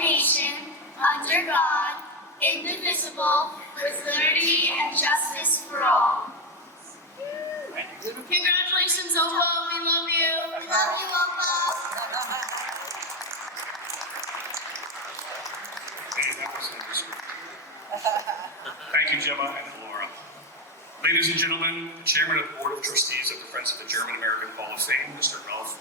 nation, under God, indivisible, with liberty and justice for all. Congratulations, Opa. We love you. We love you, Opa. Hey, that was interesting. Thank you, Gemma and Laura. Ladies and gentlemen, the Chairman of the Board of Trustees of the Friends of the German American Hall of Fame, Mr. Ralph.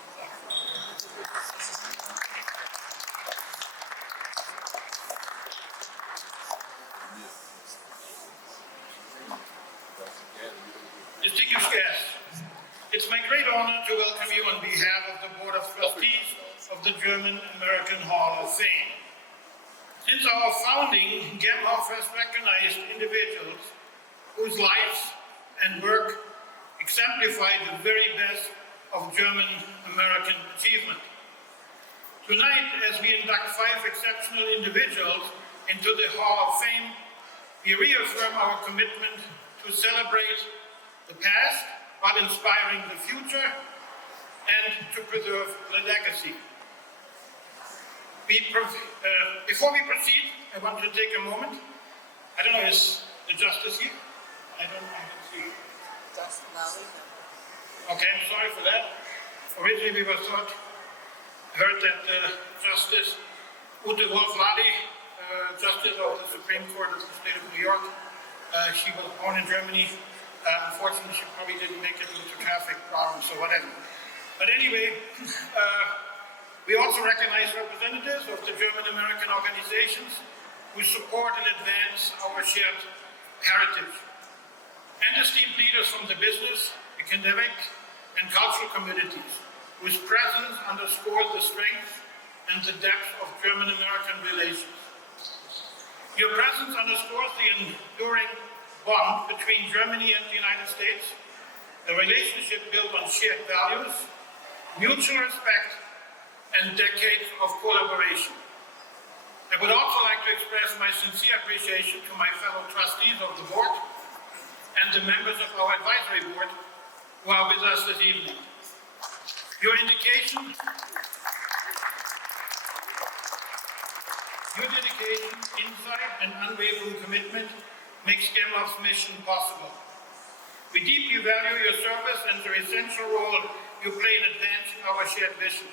Distinguished guests, it's my great honor to welcome you on behalf of the Board of Trustees of the German American Hall of Fame. Since our founding, GAMHOF has recognized individuals whose lives and work exemplify the very best of German American achievement. Tonight, as we induct 5 exceptional individuals into the Hall of Fame, we reaffirm our commitment to celebrate the past while inspiring the future and to preserve the legacy. Before we proceed, I want to take a moment. I don't know, is the justice here? I don't see. Okay, I'm sorry for that. Originally we heard that Justice Ute Wolf-Lally, Justice of the Supreme Court of the State of New York, she was born in Germany. Unfortunately, she probably didn't make it due to traffic problems or whatever. But anyway, we also recognize representatives of the German American organizations who support and advance our shared heritage, and esteemed leaders from the business, academic, and cultural communities whose presence underscores the strength and the depth of German-American relations. Your presence underscores the enduring bond between Germany and the United States, a relationship built on shared values, mutual respect, and decades of collaboration. I would also like to express my sincere appreciation to my fellow trustees of the board and the members of our advisory board who are with us this evening. Your dedication, insight, and unwavering commitment makes GAMHOF's mission possible. We deeply value your service and the essential role you play in advancing our shared vision.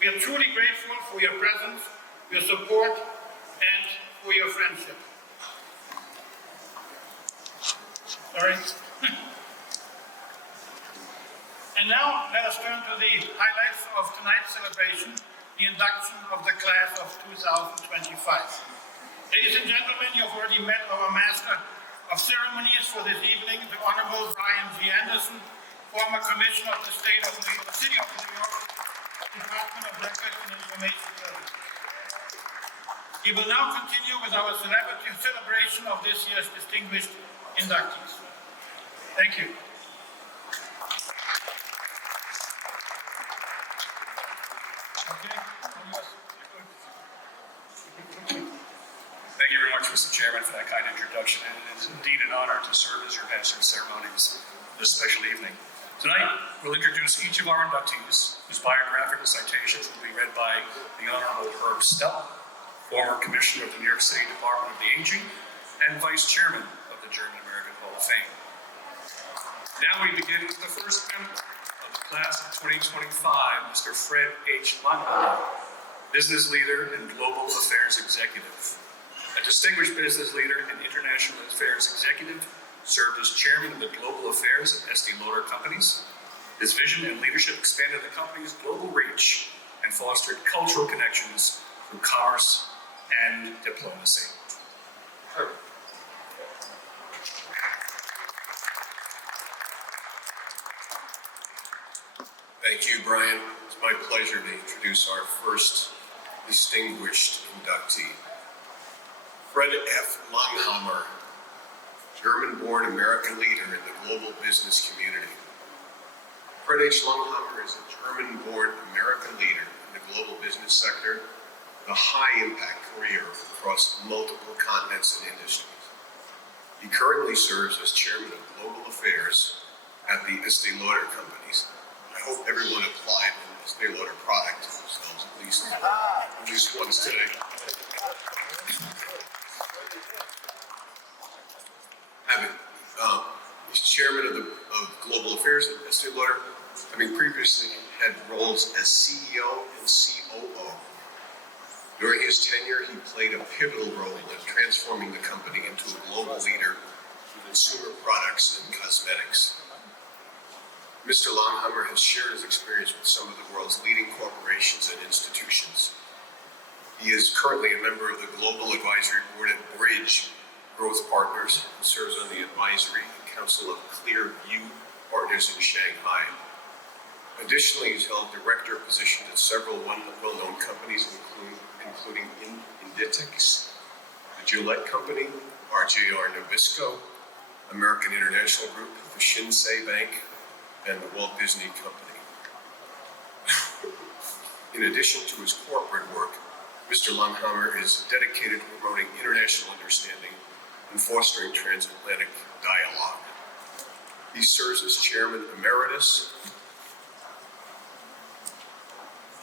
We are truly grateful for your presence, your support, and for your friendship. Sorry. And now, let us turn to the highlights of tonight's celebration, the induction of the class of 2025. Ladies and gentlemen, you've already met our Master of Ceremonies for this evening, the Honorable Brian G. Anderson, former Commissioner of the City of New York, Department of Records and Information Services. We will now continue with our celebration of this year's distinguished inductees. Thank you. Thank you very much, Mr. Chairman, for that kind introduction, and it is indeed an honor to serve as your master of ceremonies this special evening. Tonight, we'll introduce each of our inductees, whose biographical citations will be read by the Honorable Herb Stell, former Commissioner of the New York City Department of the Aging, and Vice Chairman of the German American Hall of Fame. Now we begin with the first member of the class of 2025, Mr. Fred H. Langheimer, Business Leader and Global Affairs Executive. A distinguished business leader and international affairs executive, served as chairman of the global affairs of Estée Lauder Companies. His vision and leadership expanded the company's global reach and fostered cultural connections through commerce and diplomacy. Herb. Thank you, Brian. It's my pleasure to introduce our first distinguished inductee. Fred F. Langheimer, German-born American leader in the global business community. Fred H. Langheimer is a German-born American leader in the global business sector with a high-impact career across multiple continents and industries. He currently serves as chairman of global affairs at the Estée Lauder Companies. I hope everyone applied when Estee Lauder product themselves, at least once today. He's chairman of global affairs at Estee Lauder, having previously had roles as CEO and COO. During his tenure, he played a pivotal role in transforming the company into a global leader in consumer products and cosmetics. Mr. Langhammer has shared his experience with some of the world's leading corporations and institutions. He is currently a member of the Global Advisory Board at Bridge Growth Partners and serves on the Advisory Council of Clearview Partners in Shanghai. Additionally, he's held director positions at several well-known companies, including Inditex, the Gillette Company, RJR Nabisco, American International Group, the Shinsei Bank, and the Walt Disney Company. In addition to his corporate work, Mr. Langhammer is dedicated to promoting international understanding and fostering transatlantic dialogue. He serves as chairman emeritus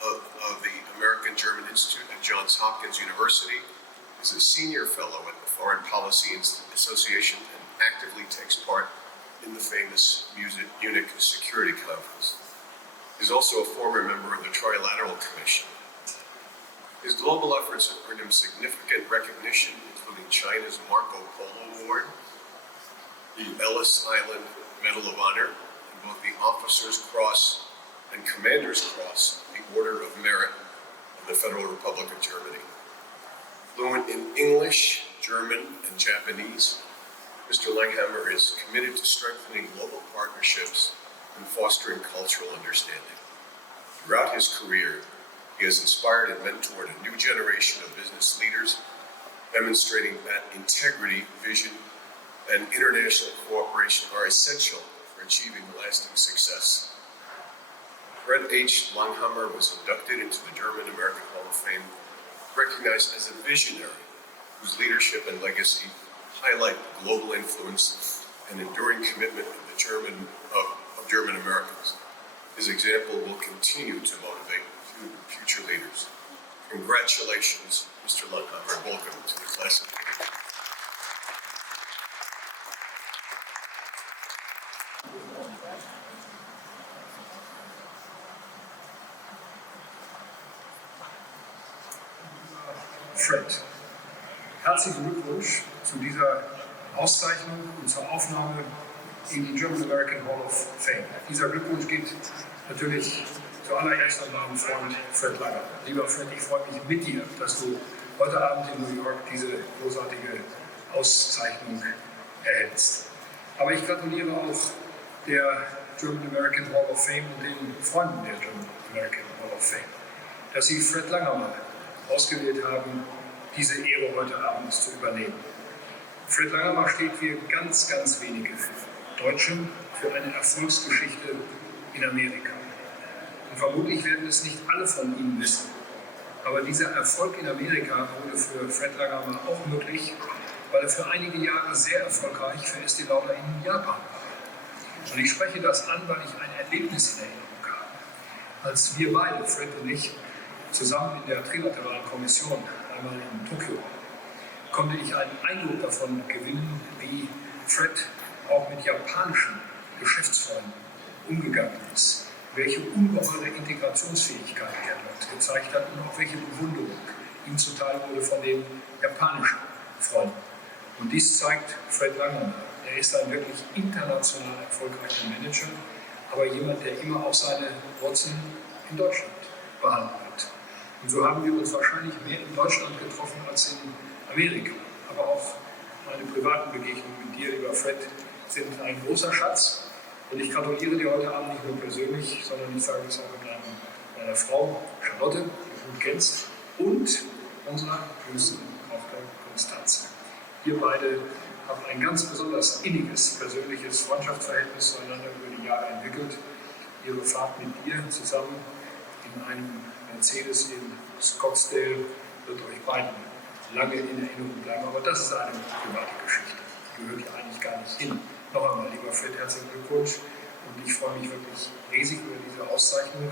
of the American German Institute at Johns Hopkins University, is a senior fellow at the Foreign Policy Association, and actively takes part in the famous Munich Security Conference. He is also a former member of the Trilateral Commission. His global efforts have earned him significant recognition, including China's Marco Polo Award, the Ellis Island Medal of Honor, and both the Officer's Cross and Commander's Cross, the Order of Merit of the Federal Republic of Germany. Fluent in English, German, and Japanese, Mr. Langhammer is committed to strengthening global partnerships and fostering cultural understanding. Throughout his career, he has inspired and mentored a new generation of business leaders, demonstrating that integrity, vision, and international cooperation are essential for achieving lasting success. Fred H. Langhammer was inducted into the German-American Hall of Fame, recognized as a visionary whose leadership and legacy highlight the global influence and enduring commitment of German Americans. His example will continue to motivate future leaders. Congratulations, Mr. Langhammer, and welcome to the class of Fred, herzlichen Glückwunsch zu dieser Auszeichnung und zur Aufnahme in die German American Hall of Fame. Dieser Glückwunsch geht natürlich zuallererst an meinen Freund Fred Langer. Lieber Fred, ich freue mich mit dir, dass du heute Abend in New York diese großartige Auszeichnung erhältst. Aber ich gratuliere auch der German American Hall of Fame und den Freunden der German American Hall of Fame, dass sie Fred Langer ausgewählt haben, diese Ehre heute Abend zu übernehmen. Fred Langer steht für ganz, ganz wenige Deutsche für eine Erfolgsgeschichte in Amerika. Und vermutlich werden es nicht alle von Ihnen wissen. Aber dieser Erfolg in Amerika wurde für Fred Langer auch möglich, weil er für einige Jahre sehr erfolgreich für Estee Lauder in Japan war. Und ich spreche das an, weil ich ein Erlebnis in Erinnerung habe. Als wir beide, Fred und ich, zusammen in der Trilateralen Kommission einmal in Tokio waren, konnte ich einen Eindruck davon gewinnen, wie Fred auch mit japanischen Geschäftsfreunden umgegangen ist, welche ungeheure Integrationsfähigkeit er dort gezeigt hat und auch welche Bewunderung ihm zuteil wurde von den japanischen Freunden. Und dies zeigt Fred Langer. Er ist ein wirklich international erfolgreicher Manager, aber jemand, der immer auch seine Wurzeln in Deutschland behalten hat. Und so haben wir uns wahrscheinlich mehr in Deutschland getroffen als in Amerika. Aber auch meine privaten Begegnungen mit dir, lieber Fred, sind ein großer Schatz. Und ich gratuliere dir heute Abend nicht nur persönlich, sondern ich sage es auch in Namen meiner Frau Charlotte, die du gut kennst, und unserer jüngsten Tochter Konstanze. Ihr beide habt ein ganz besonders inniges persönliches Freundschaftsverhältnis zueinander über die Jahre entwickelt. Ihre Fahrt mit dir zusammen in einem Mercedes in Scottsdale wird euch beiden lange in Erinnerung bleiben. Aber das ist eine private Geschichte. Die gehört ja eigentlich gar nicht hin. Noch einmal, lieber Fred, herzlichen Glückwunsch. Und ich freue mich wirklich riesig über diese Auszeichnung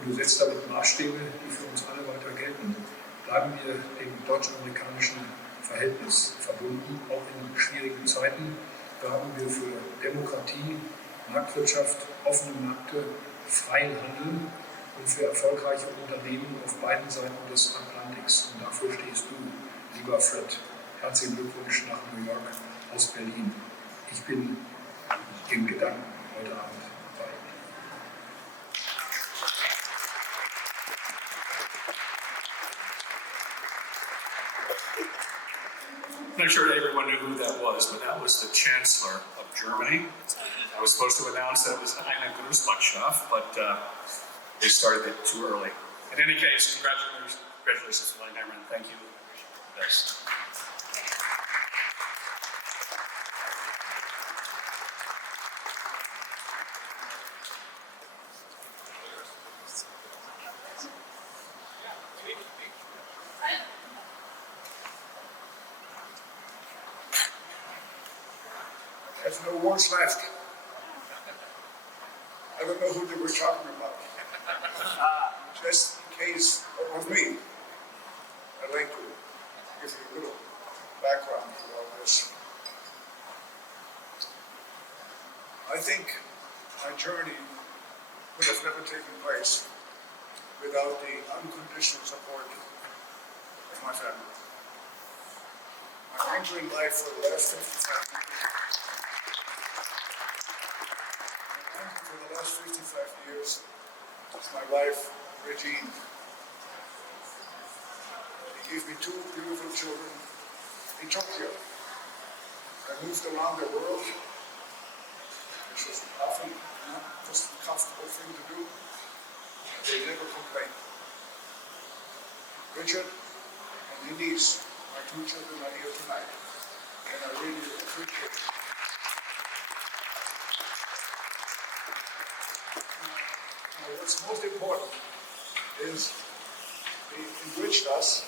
und du setzt damit Maßstäbe, die für uns alle weiter gelten. Bleiben wir dem deutsch-amerikanischen Verhältnis verbunden, auch in schwierigen Zeiten. Werben wir für Demokratie, Marktwirtschaft, offene Märkte, freien Handel und für erfolgreiche Unternehmen auf beiden Seiten des Atlantiks. Und dafür stehst du, lieber Fred. Herzlichen Glückwunsch nach New York aus Berlin. Ich bin in Gedanken heute Abend bei Ihnen. I'm not sure everyone knew who that was, but that was the Chancellor of Germany. I was supposed to announce that it was Heine Grußbotschaft, but they started it too early. In any case, congratulations, Weinheimer, and thank you. Best. There's no words left. I don't know who they were talking about. Just in case it was me, I'd like to give you a little background to all this. I think my journey would have never taken place without the unconditional support of my family. My anchor in life for the last 55 years. For the last 55 years, is my wife, Regine. She gave me two beautiful children in Tokyo. I moved around the world, which was often not just a comfortable thing to do. They never complained. Richard and Denise, my two children, are here tonight, and I really appreciate it. What's most important is they enriched us.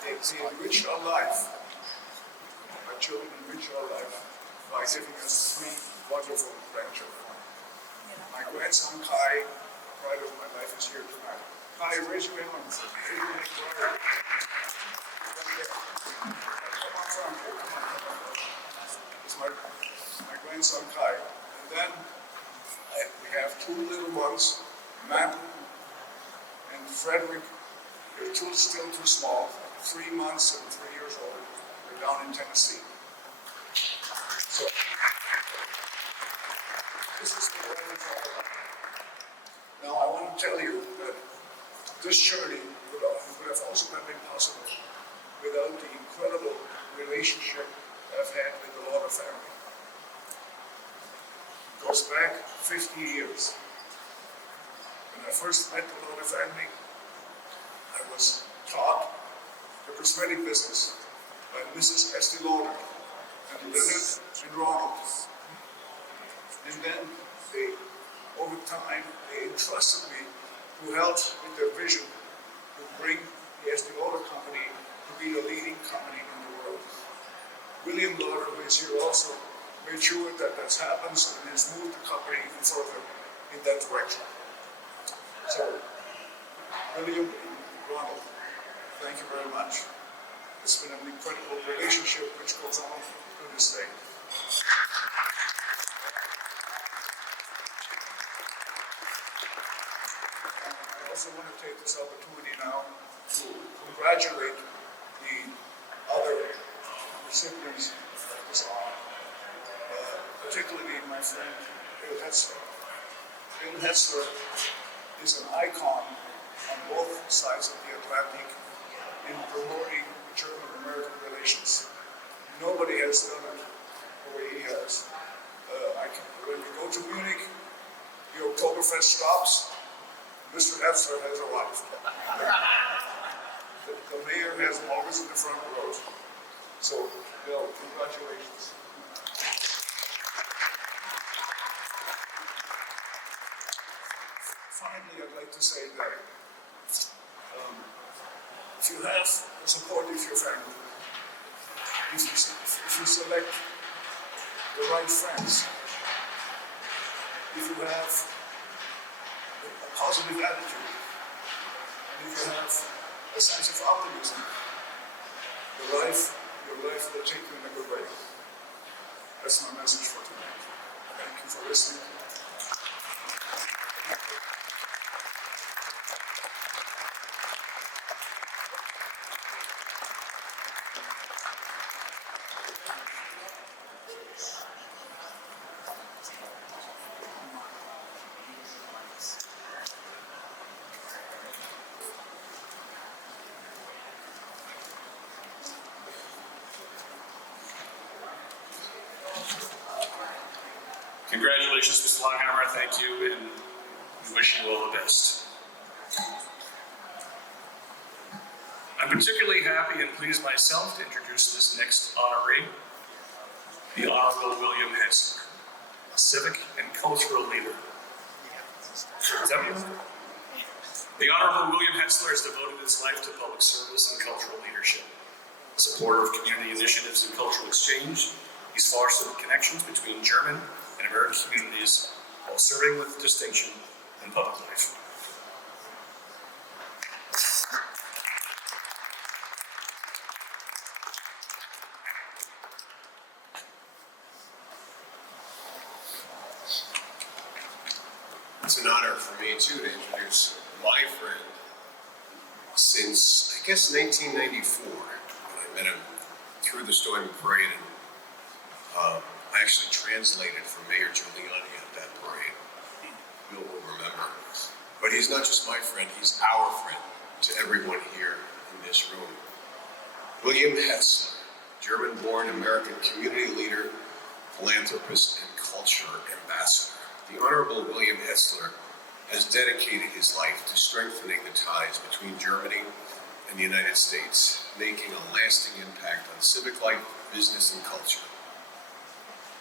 They enriched our life. My children enriched our life by giving us three wonderful grandchildren. My grandson Kai, pride of my life, is here tonight. Kai, raise your hand. It's my grandson Kai. And then we have two little ones, Matt and Frederick. They're still too small, 3 months and 3 years old. They're down in Tennessee. So this is the way it's all about. Now I want to tell you that this journey would have also not been possible without the incredible relationship I've had with the Lauder family. It goes back 50 years. When I first met the Lauder family, I was taught the cosmetic business by Mrs. Estee Lauder and Leonard and Ronald. And then over time, they entrusted me to help with their vision to bring the Estee Lauder company to be the leading company in the world. William Lauder, who is here also, made sure that that happens and has moved the company even further in that direction. So, William and Ronald, thank you very much. It's been an incredible relationship which goes on to this day. I also want to take this opportunity now to congratulate the other recipients of this honor, particularly my friend Bill Hetzler. Bill Hetzler is an icon on both sides of the Atlantic in promoting German-American relations. Nobody has done it the way he has. When we go to Munich, the Oktoberfest stops, Mr. Hetzler has arrived. The mayor has him always in the front row. So, Bill, congratulations. Finally, I'd like to say that if you have the support of your family, if you select the right friends, if you have a positive attitude, and if you have a sense of optimism, your life will take you in a good way. That's my message for tonight. Thank you for listening. Congratulations, Mr. Longhammer. Thank you, and we wish you all the best. I'm particularly happy and pleased myself to introduce this next honoree, the Honorable William Hetzler, a civic and cultural leader. Is that you? The Honorable William Hetzler has devoted his life to public service and cultural leadership. A supporter of community initiatives and cultural exchange, he's fostered connections between German and American communities while serving with distinction in public life. It's an honor for me too to introduce my friend since, I guess, 1994, when I met him through the Stoyman Parade, and I actually translated for Mayor Giuliani at that parade. You'll remember. But he's not just my friend, he's our friend to everyone here in this room. William Hetzler, German-born American community leader, philanthropist, and culture ambassador. The Honorable William Hetzler has dedicated his life to strengthening the ties between Germany and the United States, making a lasting impact on civic life, business, and culture.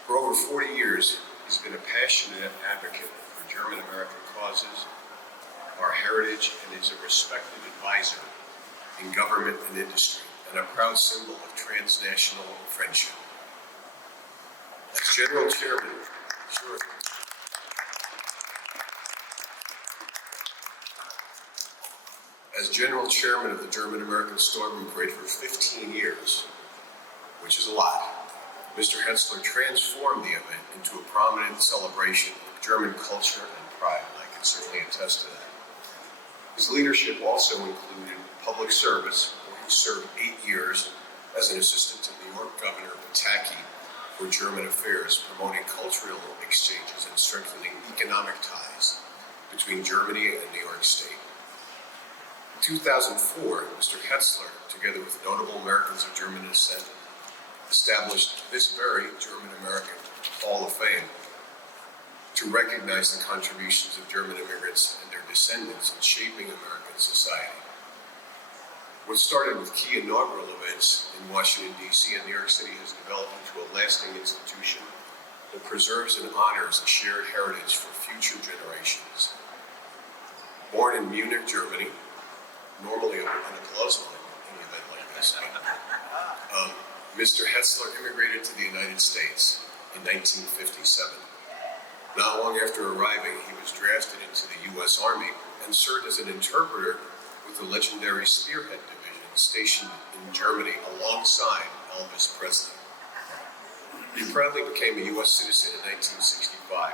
For over 40 years, he's been a passionate advocate for German-American causes, our heritage, and is a respected advisor in government and industry, and a proud symbol of transnational friendship. As General Chairman, As General Chairman of the German-American Stoyman Parade for 15 years, which is a lot, Mr. Hetzler transformed the event into a prominent celebration of German culture and pride, and I can certainly attest to that. His leadership also included public service, where he served 8 years as an assistant to New York Governor Pataki for German affairs, promoting cultural exchanges and strengthening economic ties between Germany and New York State. In 2004, Mr. Hetzler, together with notable Americans of German descent, established this very German-American Hall of Fame to recognize the contributions of German immigrants and their descendants in shaping American society. What started with key inaugural events in Washington, D.C. and New York City has developed into a lasting institution that preserves and honors a shared heritage for future generations. Born in Munich, Germany, normally an applause line in an event like this, Mr. Hetzler immigrated to the United States in 1957. Not long after arriving, he was drafted into the U.S. Army and served as an interpreter with the legendary Spearhead Division stationed in Germany alongside Elvis Presley. He proudly became a U.S. citizen in 1965.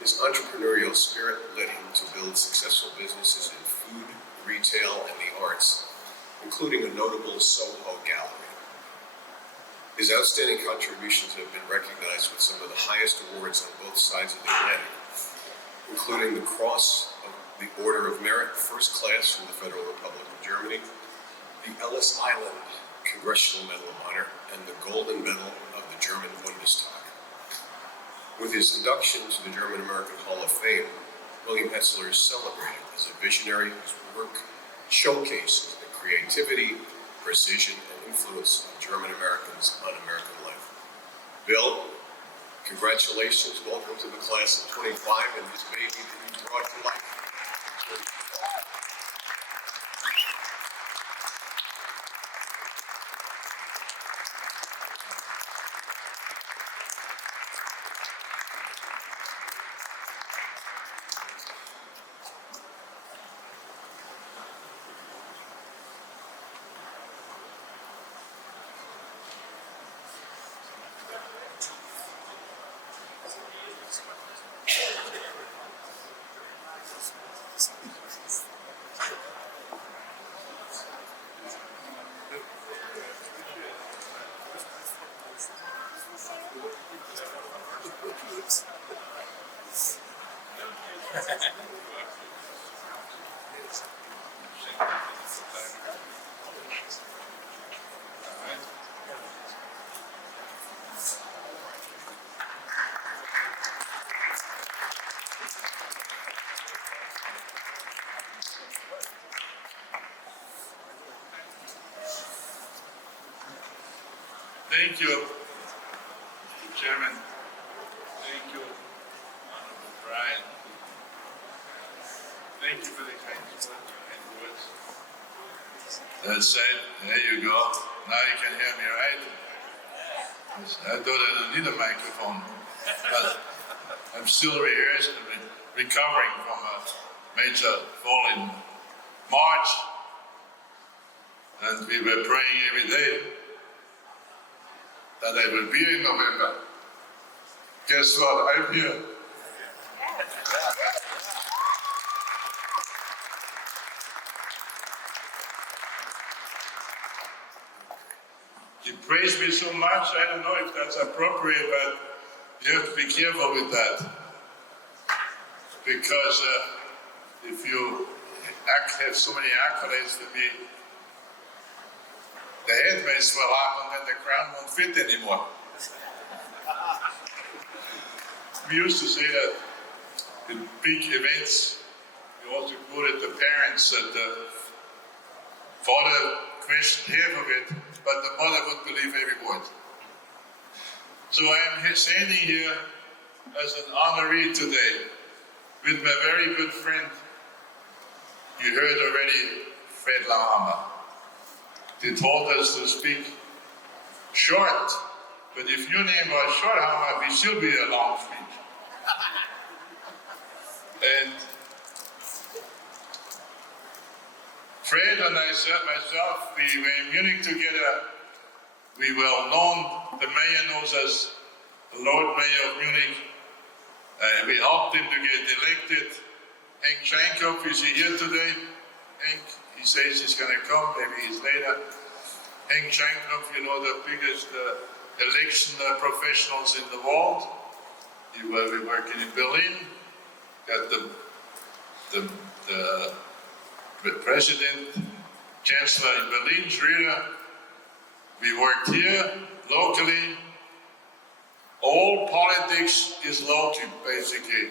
His entrepreneurial spirit led him to build successful businesses in food, retail, and the arts, including a notable Soho gallery. His outstanding contributions have been recognized with some of the highest awards on both sides of the Atlantic, including the Cross of the Order of Merit, First Class from the Federal Republic of Germany, the Ellis Island Congressional Medal of Honor, and the Golden Medal of the German Bundestag. With his induction to the German-American Hall of Fame, William Hetzler is celebrated as a visionary whose work showcases the creativity, precision, and influence of German Americans on American life. Bill, congratulations. Welcome to the class of 25 and this baby that you brought to life. Thank you, Mr. Chairman. Thank you, Honorable Brian. Thank you for the kind words. That's it. There you go. Now you can hear me, right? I thought I don't need a microphone. But I'm still recovering from a major fall in March. And we were praying every day that I will be in November. Guess what? I'm here. You praise me so much, I don't know if that's appropriate, but you have to be careful with that. Because if you have so many accolades to be, the head may swell up and then the crown won't fit anymore. We used to say that in big events, we also quoted the parents that the father questioned half of it, but the mother would believe every word. So I am standing here as an honoree today with my very good friend, you heard already, Fred Langhammer. They told us to speak short, but if your name was Shorthammer, we still be a long speech. And Fred and I said myself, we were in Munich together. We were known, the mayor knows us, the Lord Mayor of Munich. We helped him to get elected. Hank Scheinkopf is here today. Hank, he says he's going to come, maybe he's later. Hank Scheinkopf, you know, the biggest election professionals in the world. He will be working in Berlin. Got the president, chancellor in Berlin, Schröder. We worked here, locally. All politics is local, basically.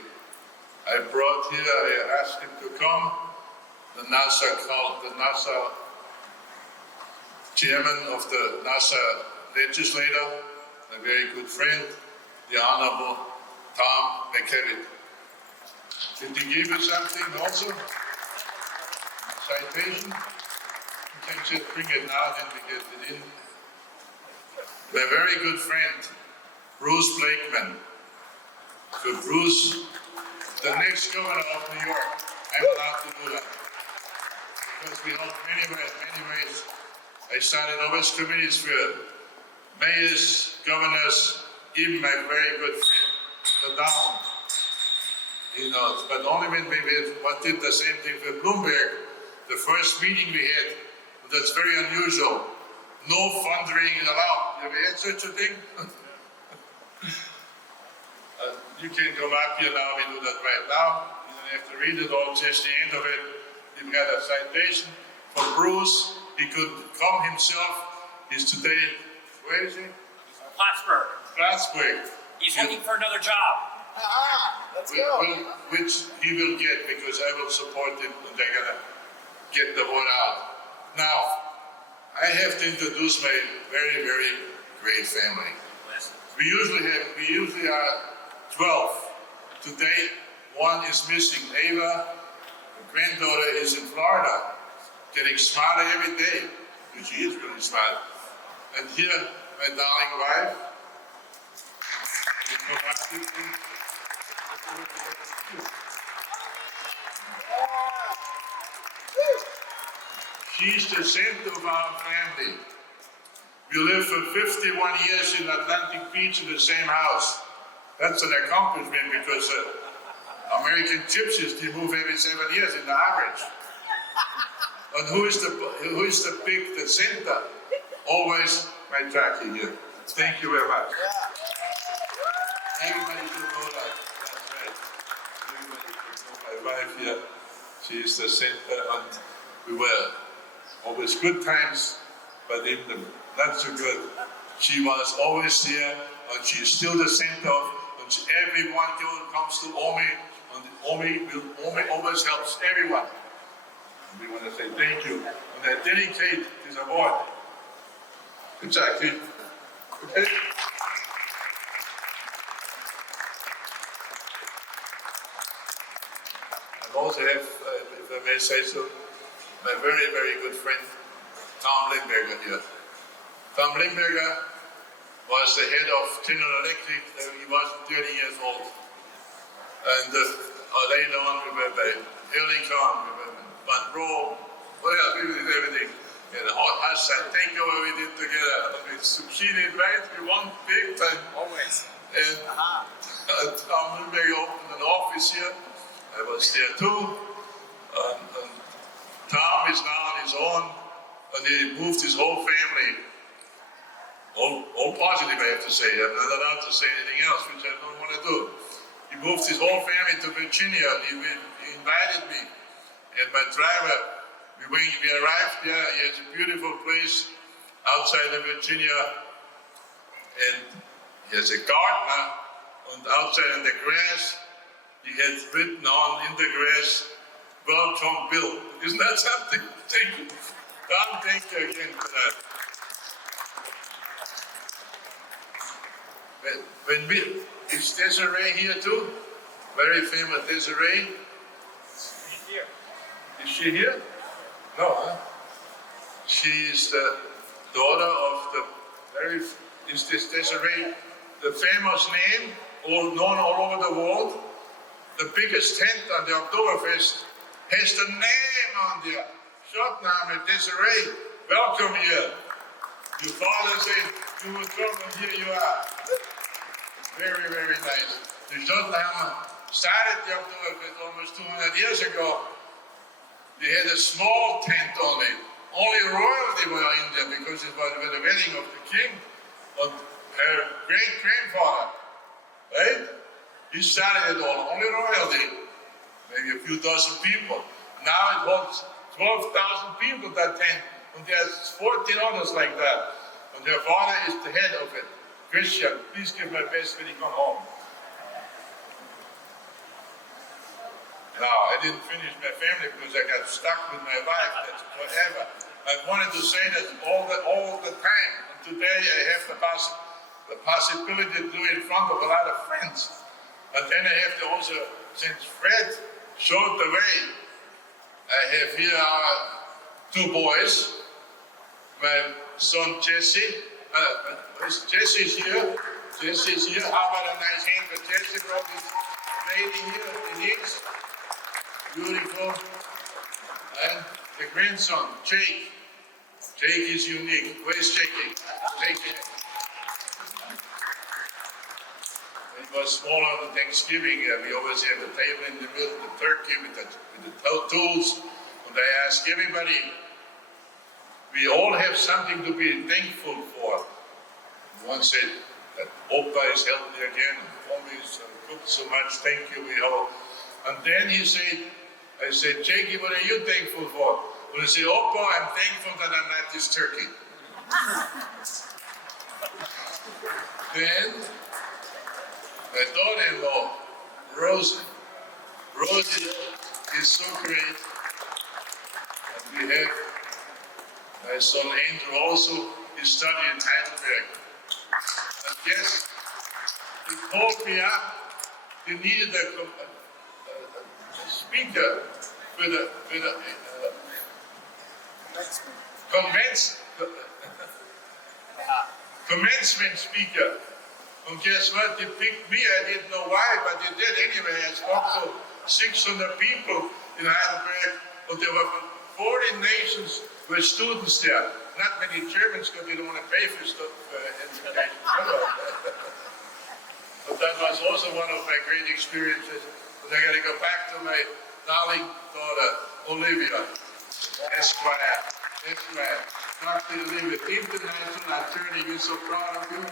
I brought here, I asked him to come. The NASA chairman of the NASA legislator, a very good friend, the Honorable Tom McKevitt. Did he give you something also? Citation? You can just bring it now, then we get it in. My very good friend, Bruce Blakeman. So Bruce, the next governor of New York, I'm allowed to do that. Because we help many ways. I started always committees for mayors, governors, even my very good friend, the Down. You know, but only when we did the same thing for Bloomberg, the first meeting we had, that's very unusual. No fundraising allowed. You ever had such a thing? You can come up here now, we do that right now. You don't have to read it all, just the end of it. You've got a citation from Bruce. He could come himself. He's today, where is he? Plattsburgh. He's looking for another job. Let's go. Which he will get because I will support him and they're gonna get the word out. Now, I have to introduce my very, very great family. We usually are 12. Today, one is missing. Ava, her granddaughter, is in Florida, getting smarter every day, because she is really smart. And here, my darling wife. She's the center of our family. We lived for 51 years in Atlantic Beach in the same house. That's an accomplishment because American gypsies, they move every 7 years in the average. And who is the center? Always my Jackie here. Thank you very much. Everybody should know that. That's right. Everybody should know my wife here. She is the center, and we were always good times, but in the not so good. She was always there, and she is still the center of, and everyone who comes to Omi, and Omi always helps everyone. And we want to say thank you, and I dedicate this award. Good job, kid. Okay. I also have, if I may say so, my very, very good friend, Tom Lindberger here. Tom Lindberger was the head of General Electric. He was 30 years old. And later on, we were by Ehrlichon, we were by Monroe, well, we did everything. And hot Hassan takeover we did together. With zucchini, right? We won big time. Always. And Tom Lindberger opened an office here. I was there too. And Tom is now on his own, and he moved his whole family. All positive, I have to say. I'm not allowed to say anything else, which I don't want to do. He moved his whole family to Virginia, and he invited me and my driver. We arrived there. He has a beautiful place outside of Virginia, and he has a gardener, and outside in the grass, he had written on in the grass, "Welcome, Bill." Isn't that something? Thank you. Tom, thank you again for that. Is Desiree here too? Very famous Desiree. She's here. Is she here? No, huh? She is the daughter of is this Desiree, the famous name, known all over the world? The biggest tent on the Oktoberfest has the name on there. Schottname Desiree. Welcome here. Your father said you would come, and here you are. Very, very nice. The Schottname started the Oktoberfest almost 200 years ago. They had a small tent only. Only royalty were in there because it was the wedding of the king and her great-grandfather. Right? He started it all, only royalty. Maybe a few dozen people. Now it holds 12,000 people, that tent. And there's 14 others like that. And their father is the head of it. Christian, please give my best when he come home. Now, I didn't finish my family because I got stuck with my wife. That's forever. I wanted to say that all the time. And today I have the possibility to do it in front of a lot of friends. And then I have to also, since Fred showed the way, I have here our two boys. My son Jesse. Jesse's here. Jesse's here. How about a nice hand for Jesse from this lady here, Denise? Beautiful. And the grandson, Jake. Jake is unique. Where's Jake? Jake. It was smaller than Thanksgiving. We always have a table in the middle, the turkey with the tools. And I ask everybody, we all have something to be thankful for. One said that Opa is healthy again. Always cooked so much. Thank you. We all. And then I said, Jakey, what are you thankful for? Well, he said, Opa, I'm thankful that I'm not this turkey. Then my daughter-in-law, Rosie. Rosie is so great. And we have my son Andrew also. He studied in Heidelberg. And yes, he called me up. They needed a speaker with a commencement speaker. And guess what? They picked me. I didn't know why, but they did anyway. I spoke to 600 people in Heidelberg, but there were 40 nations with students there. Not many Germans because they don't want to pay for stuff education. But that was also one of my great experiences. But I got to go back to my darling daughter, Olivia, Esquire. Dr. Olivia, international attorney. We're so proud of you.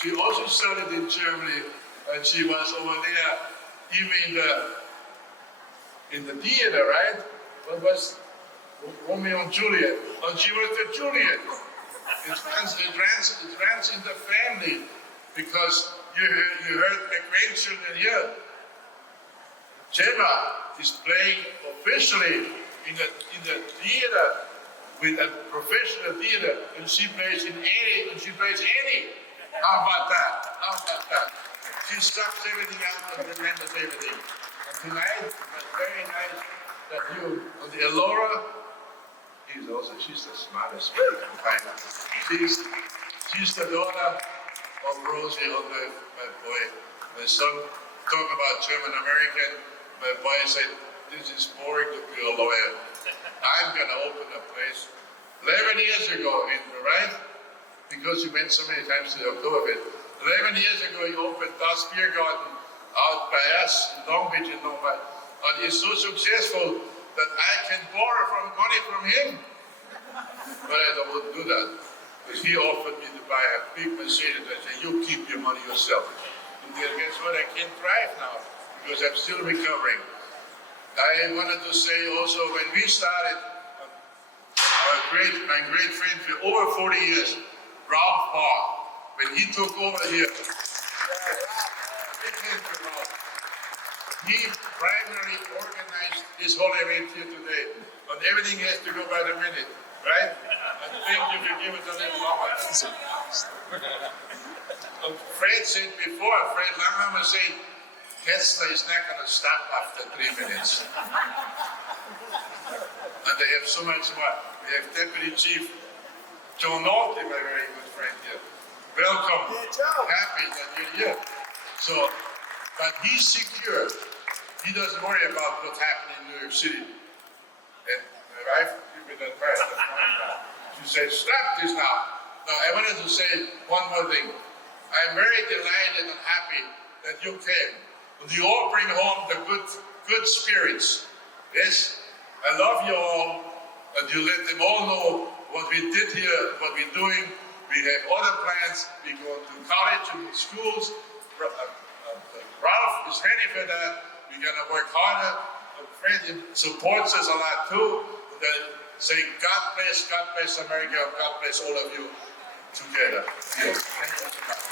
She also studied in Germany and she was over there, even in the theater, right? What was Romeo and Juliet? And she was the Juliet. It runs in the family because you heard the grandchildren here. Gemma is playing officially in the theater with a professional theater, and she plays in Annie, and she plays Annie. How about that? How about that? She sucks everything out and remembers everything. And tonight, it was very nice that you, on the Elora, she's the smartest kind. She's the daughter of Rosie, my boy. My son talk about German American. My boy said, this is boring to be a lawyer. I'm gonna open a place 11 years ago, right? Because you went so many times to the Oktoberfest. 11 years ago, he opened Das Beer Garden out by us in Long Beach in Norway. And he's so successful that I can borrow money from him. But I wouldn't do that. Because he offered me to buy a big Mercedes. I said, you keep your money yourself. And then guess what? I can't drive now because I'm still recovering. I wanted to say also, when we started, my great friend for over 40 years, Ralph Barr, when he took over here, he primarily organized this whole event here today, and everything has to go by the minute, right? I think you can give it a little longer. Fred said before, Fred Langhammer said, Tesla is not going to stop after 3 minutes. And they have so much more. We have Deputy Chief Joe Nolte, my very good friend here. Welcome. Happy that you're here. So, but he's secure. He doesn't worry about what's happening in New York City. And my wife, you've been advised. She said, stop this now. No, I wanted to say one more thing. I'm very delighted and happy that you came. And you all bring home the good spirits. Yes? I love you all. And you let them all know what we did here, what we're doing. We have other plans. We go to college and schools. Ralph is ready for that. We're going to work harder. Fred supports us a lot too. Say, God bless America, God bless all of you together. Yes. Thank you so much.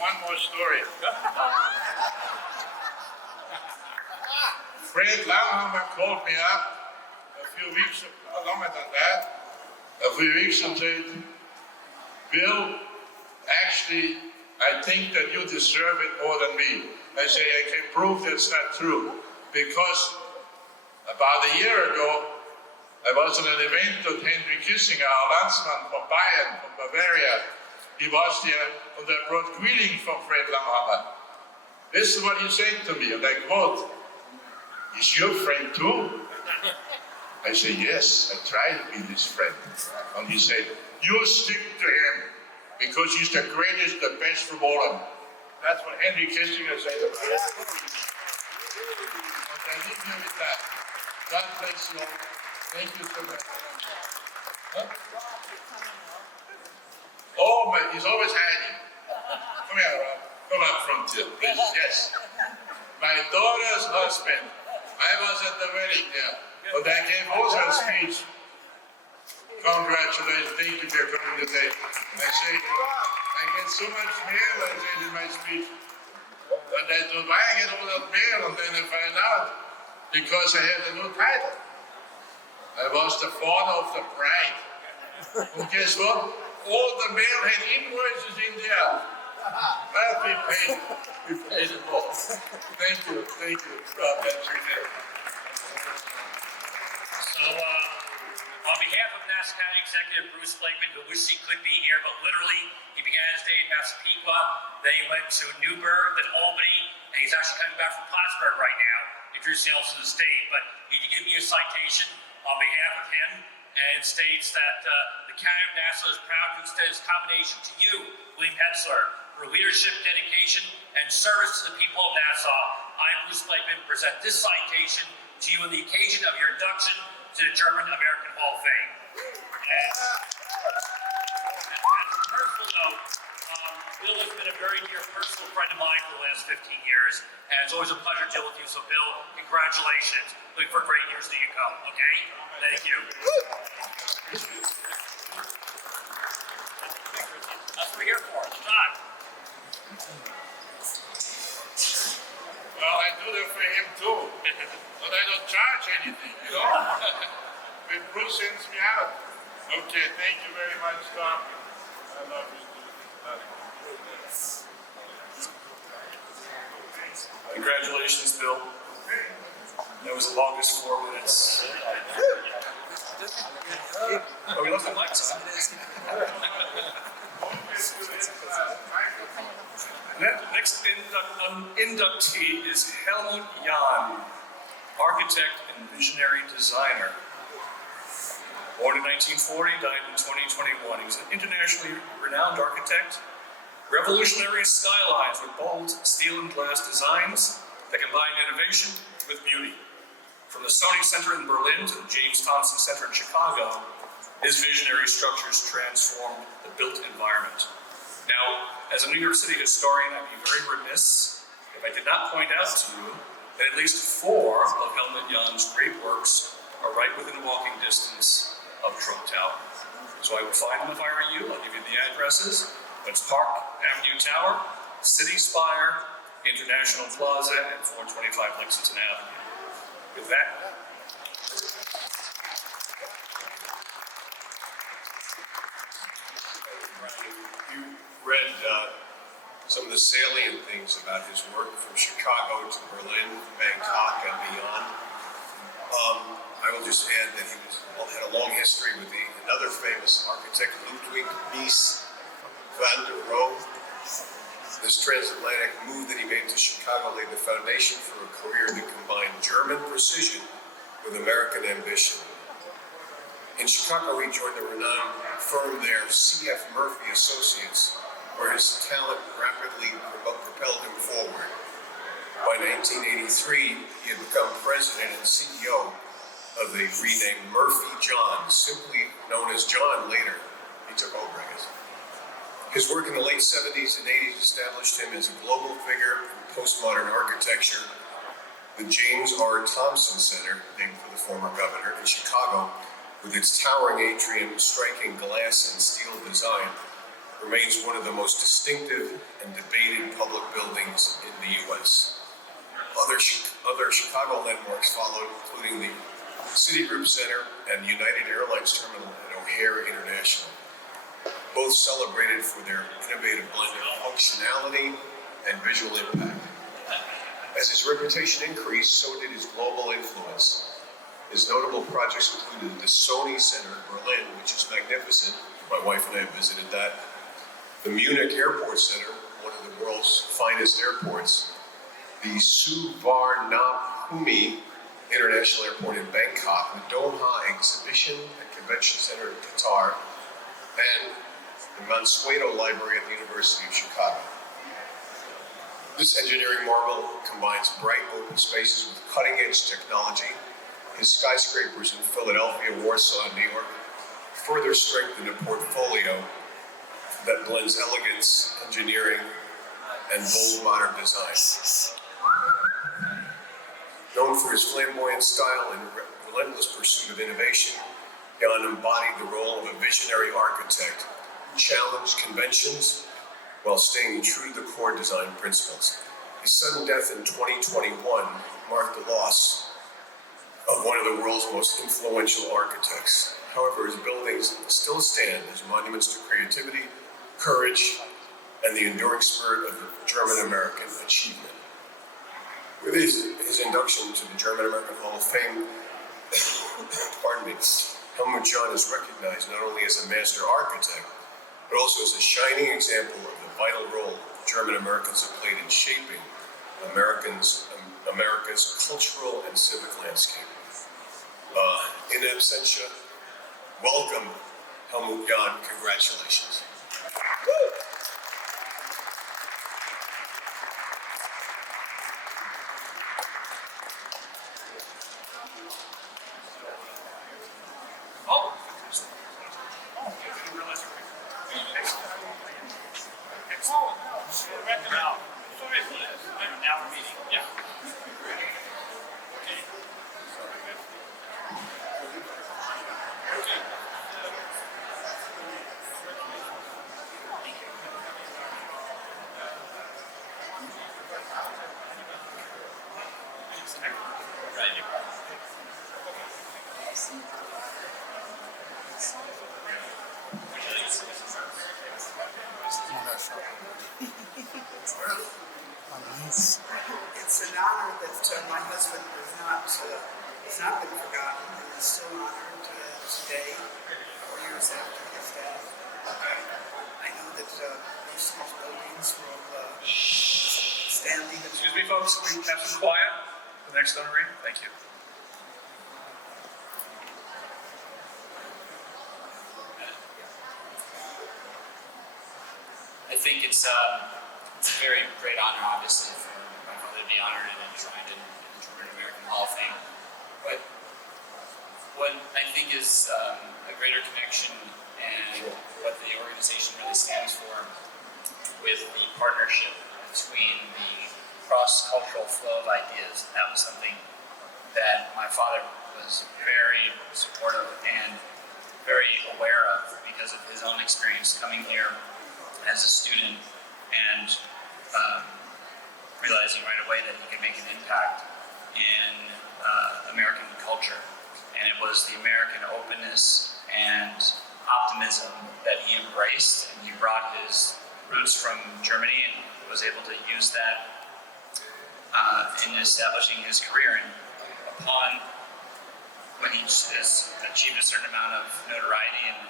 One more story. Fred Langhammer called me up a few weeks, longer than that, a few weeks and said, Bill, actually, I think that you deserve it more than me. I say, I can prove that's not true. Because about a year ago, I was at an event with Henry Kissinger, our landsman from Bayern, from Bavaria. He was there, and I brought greetings from Fred Langhammer. This is what he said to me, and I quote, is your friend too? I said, yes, I try to be his friend. And he said, you stick to him, because he's the greatest, the best from all of them. That's what Henry Kissinger said about it. And I leave you with that. God bless you all. Thank you so much. Huh? Oh, my, he's always hiding. Come here, Rob. Come up front here, please. Yes. My daughter's husband. I was at the wedding there. But I gave also a speech. Congratulations. Thank you for coming today. I say, I get so much mail, I said in my speech. And I said, why I get all that mail? And then I find out. Because I had a new title. I was the father of the bride. And guess what? All the mail had invoices in there. But we paid it all. Thank you. God bless you. So, on behalf of Nassau County Executive Bruce Blakeman, who wishes he could be here, but literally, he began his day in Massapequa, then he went to Newburgh, then Albany, and he's actually coming back from Plattsburgh right now, introducing himself to the state, but he did give me a citation on behalf of him, and states that the County of Nassau is proud to extend its commendation to you, William Hetzler, for leadership, dedication, and service to the people of Nassau I, Bruce Blakeman, present this citation to you on the occasion of your induction to the German American Hall of Fame. And as a personal note, Bill has been a very dear personal friend of mine for the last 15 years, and it's always a pleasure to deal with you. So, Bill, congratulations. Looking for great years to you come, okay? Thank you. That's what we're here for. John. Well, I do that for him too, but I don't charge anything, you know? When Bruce sends me out. Okay, thank you very much, Tom. I love you. Congratulations, Bill. That was the longest 4 minutes. Oh, we left the lights on. Next inductee is Helmut Jahn, architect and visionary designer. Born in 1940, died in 2021. He was an internationally renowned architect. Revolutionary skylines with bold steel and glass designs that combine innovation with beauty. From the Sony Center in Berlin to the James Thompson Center in Chicago, his visionary structures transformed the built environment. Now, as a New York City historian, I'd be very remiss if I did not point out to you that at least 4 of Helmut Jahn's great works are right within walking distance of Trump Tower. So I would find them if I were you. I'll give you the addresses. It's Park Avenue Tower, City Spire, International Plaza, and 425 Lexington Avenue. With that, You read some of the salient things about his work from Chicago to Berlin, Bangkok, and beyond. I will just add that he had a long history with another famous architect, Ludwig Mies van der Rohe. This transatlantic move that he made to Chicago laid the foundation for a career that combined German precision with American ambition. In Chicago, he joined the renowned firm there, C.F. Murphy Associates, where his talent rapidly propelled him forward. By 1983, he had become president and CEO of the renamed Murphy John, simply known as John later. He took over, I guess. His work in the late 70s and 80s established him as a global figure in postmodern architecture. The James R. Thompson Center, named for the former governor in Chicago, with its towering atrium, striking glass and steel design, remains one of the most distinctive and debated public buildings in the U.S. Other Chicago landmarks followed, including the Citigroup Center and United Airlines Terminal at O'Hare International, both celebrated for their innovative blend of functionality and visual impact. As his reputation increased, so did his global influence. His notable projects included the Sony Center in Berlin, which is magnificent. My wife and I have visited that. The Munich Airport Center, one of the world's finest airports. The Suvarnabhumi International Airport in Bangkok, the Doha Exhibition and Convention Center in Qatar, and the Mansueto Library at the University of Chicago. This engineering marvel combines bright open spaces with cutting-edge technology. His skyscrapers in Philadelphia, Warsaw, and New York further strengthen a portfolio that blends elegance, engineering, and bold modern design. Known for his flamboyant style and relentless pursuit of innovation, Jahn embodied the role of a visionary architect who challenged conventions while staying true to the core design principles. His sudden death in 2021 marked the loss of one of the world's most influential architects. However, his buildings still stand as monuments to creativity, courage, and the enduring spirit of the German-American achievement. With his induction to the German-American Hall of Fame, Helmut Jahn is recognized not only as a master architect, but also as a shining example of the vital role German Americans have played in shaping America's cultural and civic landscape. In absentia, welcome, Helmut Jahn. Congratulations. It's an honor that my husband has not been forgotten and is still honored today, 4 years after his death. I know that most of these buildings will stand even. Excuse me, folks, can we have some quiet? The next honoree, thank you. I think it's a very great honor, obviously, for my father to be honored and enshrined in the German American Hall of Fame. But what I think is a greater connection and what the organization really stands for with the partnership between the cross-cultural flow of ideas. That was something that my father was very supportive and very aware of because of his own experience coming here as a student and realizing right away that he could make an impact in American culture. And it was the American openness and optimism that he embraced, and he brought his roots from Germany and was able to use that in establishing his career. And upon when he has achieved a certain amount of notoriety and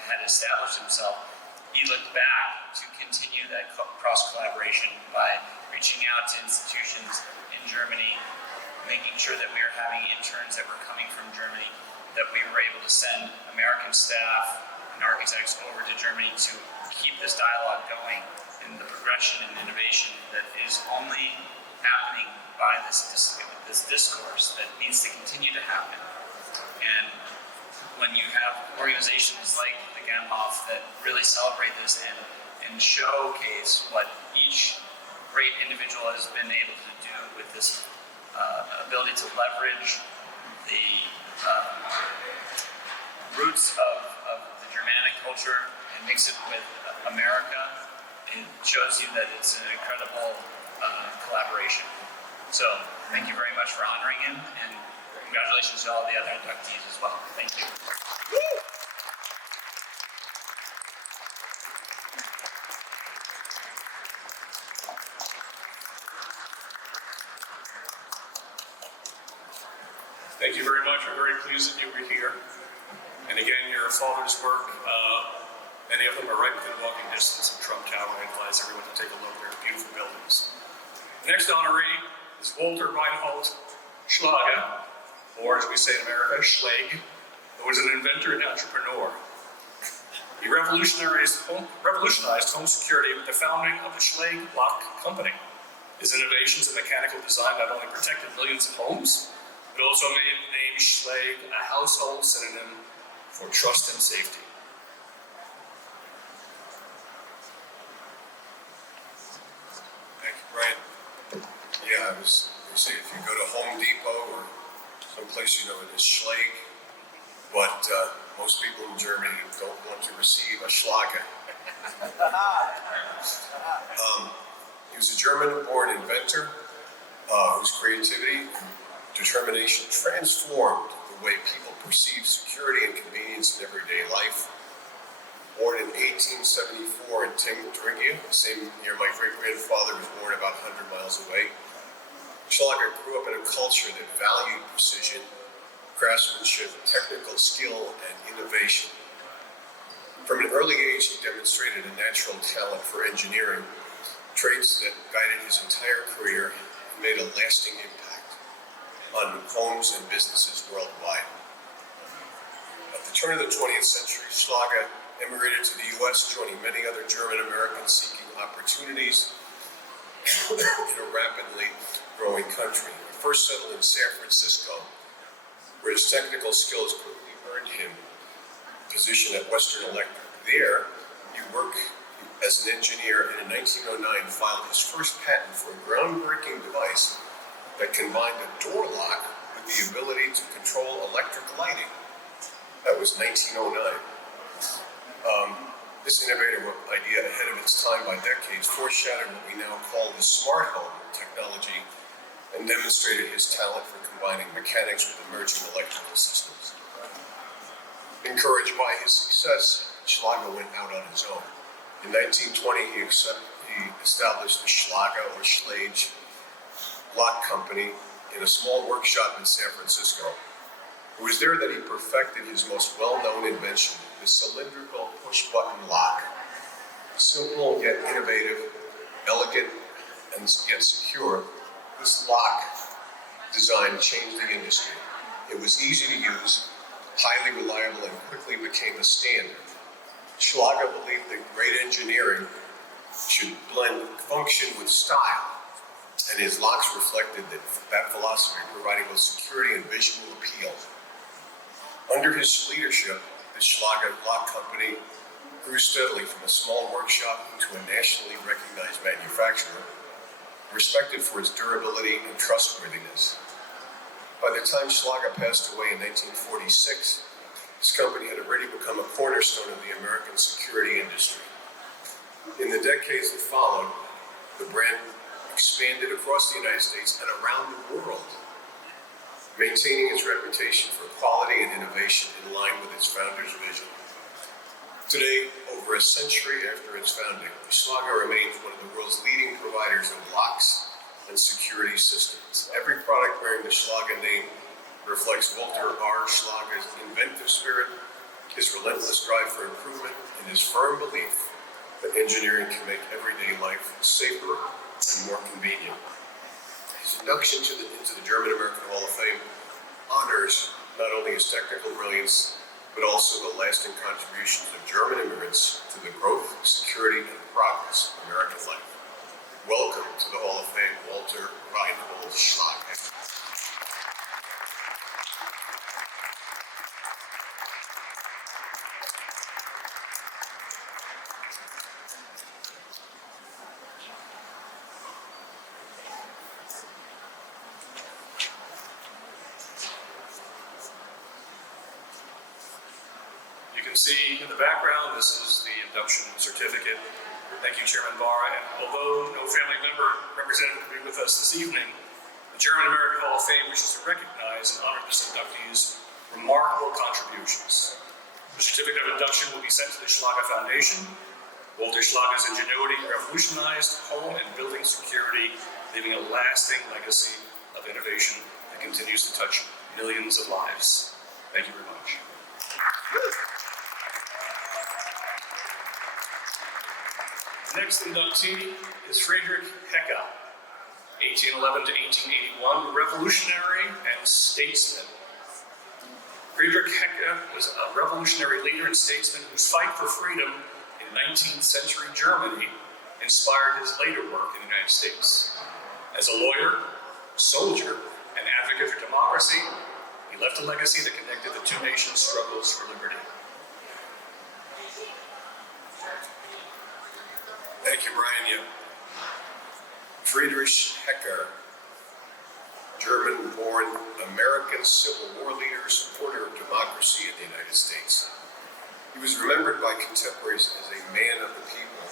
had established himself, he looked back to continue that cross-collaboration by reaching out to institutions in Germany, making sure that we were having interns that were coming from Germany, that we were able to send American staff and architects over to Germany to keep this dialogue going and the progression and innovation that is only happening by this discourse that needs to continue to happen. And when you have organizations like the GAMHOF that really celebrate this and showcase what each great individual has been able to do with this ability to leverage the roots of the Germanic culture and mix it with America, it shows you that it's an incredible collaboration. So thank you very much for honoring him, and congratulations to all the other inductees as well. Thank you. Thank you very much. We're very pleased that you were here. And again, your father's work, many of them are right within walking distance of Trump Tower. I advise everyone to take a look. They're beautiful buildings. The next honoree is Walter Reinhold Schlage, or as we say in America, Schlag, who was an inventor and entrepreneur. He revolutionized home security with the founding of the Schlag Lock Company. His innovations in mechanical design not only protected millions of homes, but also made the name Schlag a household synonym for trust and safety. Thank you, Brian. Yeah, they say if you go to Home Depot or someplace, you know it is Schlag, but most people in Germany don't want to receive a Schlage. He was a German-born inventor whose creativity and determination transformed the way people perceive security and convenience in everyday life. Born in 1874 in Thuringia, the same year my great-grandfather was born about 100 miles away, Schlage grew up in a culture that valued precision, craftsmanship, technical skill, and innovation. From an early age, he demonstrated a natural talent for engineering, traits that guided his entire career and made a lasting impact on homes and businesses worldwide. At the turn of the 20th century, Schlage immigrated to the U.S., joining many other German Americans seeking opportunities in a rapidly growing country. He first settled in San Francisco, where his technical skills quickly earned him a position at Western Electric. There, he worked as an engineer, and in 1909 filed his first patent for a groundbreaking device that combined a door lock with the ability to control electric lighting. That was 1909. This innovative idea, ahead of its time by decades, foreshadowed what we now call the smart home technology and demonstrated his talent for combining mechanics with emerging electrical systems. Encouraged by his success, Schlager went out on his own. In 1920, he established the Schlager or Schlage lock company in a small workshop in San Francisco. It was there that he perfected his most well-known invention, the cylindrical push-button lock. Simple yet innovative, elegant and yet secure, this lock design changed the industry. It was easy to use, highly reliable, and quickly became a standard. Schlager believed that great engineering should blend function with style, and his locks reflected that philosophy, providing both security and visual appeal. Under his leadership, the Schlager Lock Company grew steadily from a small workshop into a nationally recognized manufacturer, respected for its durability and trustworthiness. By the time Schlager passed away in 1946, his company had already become a cornerstone of the American security industry. In the decades that followed, the brand expanded across the United States and around the world, maintaining its reputation for quality and innovation in line with its founder's vision. Today, over a century after its founding, Schlager remains one of the world's leading providers of locks and security systems. Every product bearing the Schlager name reflects Walter R. Schlager's inventive spirit, his relentless drive for improvement, and his firm belief that engineering can make everyday life safer and more convenient. His induction into the German-American Hall of Fame honors not only his technical brilliance, but also the lasting contributions of German immigrants to the growth, security, and progress of American life. Welcome to the Hall of Fame, Walter Reinhold Schlager. You can see in the background, this is the induction certificate. Thank you, Chairman Barr. And although no family member representative will be with us this evening, the German-American Hall of Fame wishes to recognize and honor this inductee's remarkable contributions. The certificate of induction will be sent to the Schlager Foundation. Walter Schlager's ingenuity revolutionized home and building security, leaving a lasting legacy of innovation that continues to touch millions of lives. Thank you very much. The next inductee is Friedrich Hecke, 1811 to 1881, revolutionary and statesman. Friedrich Hecke was a revolutionary leader and statesman whose fight for freedom in 19th century Germany inspired his later work in the United States. As a lawyer, soldier, and advocate for democracy, he left a legacy that connected the two nations' struggles for liberty. Thank you, Brian. Friedrich Hecke, German-born American Civil War leader, supporter of democracy in the United States. He was remembered by contemporaries as a man of the people,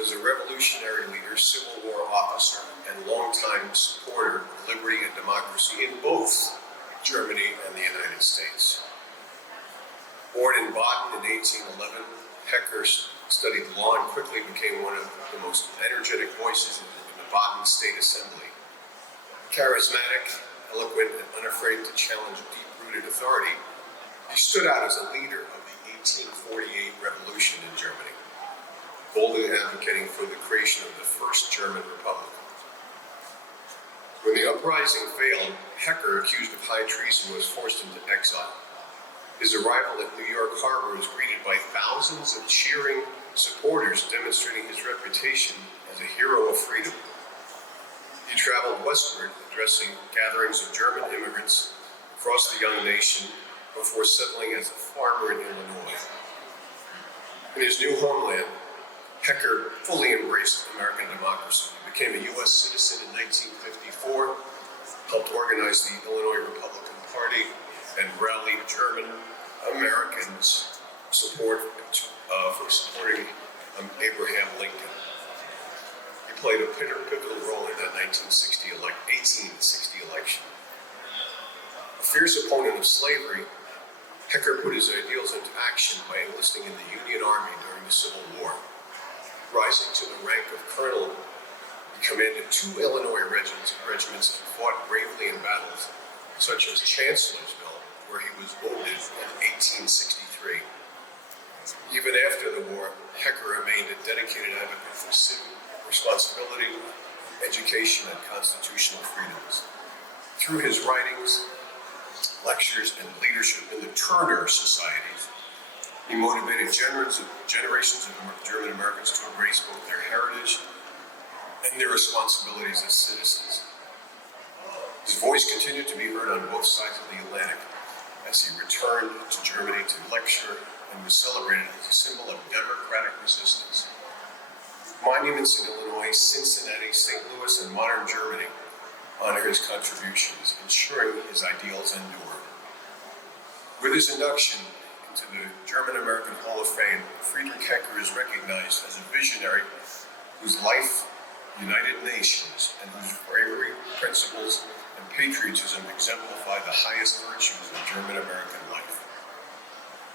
was a revolutionary leader, Civil War officer, and longtime supporter of liberty and democracy in both Germany and the United States. Born in Baden in 1811, Hecke studied law and quickly became one of the most energetic voices in the Baden State Assembly. Charismatic, eloquent, and unafraid to challenge deep-rooted authority, he stood out as a leader of the 1848 revolution in Germany, boldly advocating for the creation of the first German Republic. When the uprising failed, Hecke, accused of high treason, was forced into exile. His arrival at New York Harbor was greeted by thousands of cheering supporters, demonstrating his reputation as a hero of freedom. He traveled westward, addressing gatherings of German immigrants across the young nation before settling as a farmer in Illinois. In his new homeland, Hecke fully embraced American democracy. He became a U.S. citizen in 1954, helped organize the Illinois Republican Party, and rallied German Americans for supporting Abraham Lincoln. He played a pivotal role in that 1860 election. A fierce opponent of slavery, Hecker put his ideals into action by enlisting in the Union Army during the Civil War. Rising to the rank of colonel, he commanded 2 Illinois regiments and fought bravely in battles such as Chancellorsville, where he was wounded in 1863. Even after the war, Hecker remained a dedicated advocate for civic responsibility, education, and constitutional freedoms. Through his writings, lectures, and leadership in the Turner Societies, he motivated generations of German Americans to embrace both their heritage and their responsibilities as citizens. His voice continued to be heard on both sides of the Atlantic as he returned to Germany to lecture and was celebrated as a symbol of democratic resistance. Monuments in Illinois, Cincinnati, St. Louis, and modern Germany honor his contributions, ensuring his ideals endure. With his induction into the German-American Hall of Fame, Friedrich Hecker is recognized as a visionary whose life united nations and whose bravery, principles, and patriotism exemplify the highest virtues of German-American life.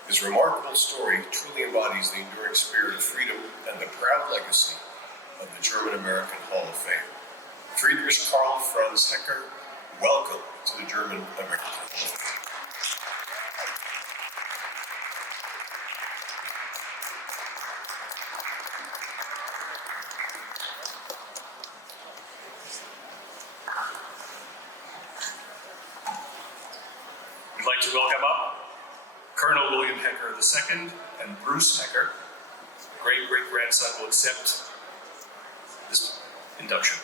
His remarkable story truly embodies the enduring spirit of freedom and the proud legacy of the German-American Hall of Fame. Friedrich Karl Franz Hecker, welcome to the German-American Hall of Fame. We'd like to welcome up Colonel William Hecker II and Bruce Hecker. Great-great-grandson will accept this induction.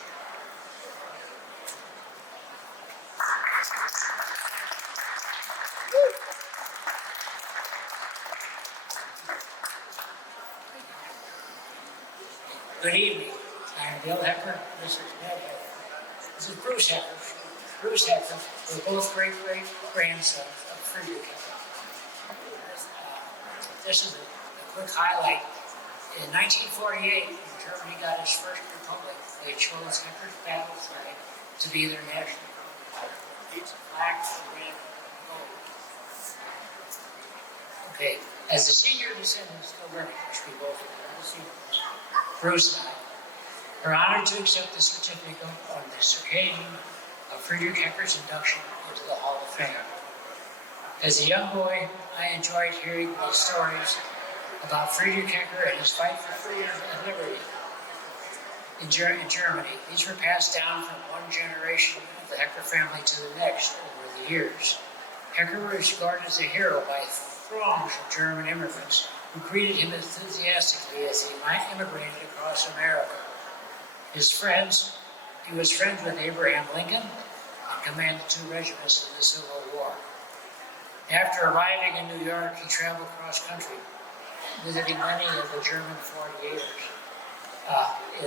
Good evening. I'm Bill Hecker. This is Ned Hecker. This is Bruce Hecker. Bruce Hecker. We're both great-great-grandsons of Friedrich Hecker. This is a quick highlight. In 1948, when Germany got its first republic, they chose Hecker's battle flag to be their national flag. It's black, red, and gold. Okay, as the senior descendants of learning, which we both are, Bruce and I are honored to accept the certificate on this occasion of Friedrich Hecker's induction into the Hall of Fame. As a young boy, I enjoyed hearing the stories about Friedrich Hecker and his fight for freedom and liberty. In Germany, these were passed down from one generation of the Hecker family to the next over the years. Hecker was regarded as a hero by throngs of German immigrants who greeted him enthusiastically as he immigrated across America. He was friends with Abraham Lincoln and commanded 2 regiments in the Civil War. After arriving in New York, he traveled cross country, visiting many of the German 48ers,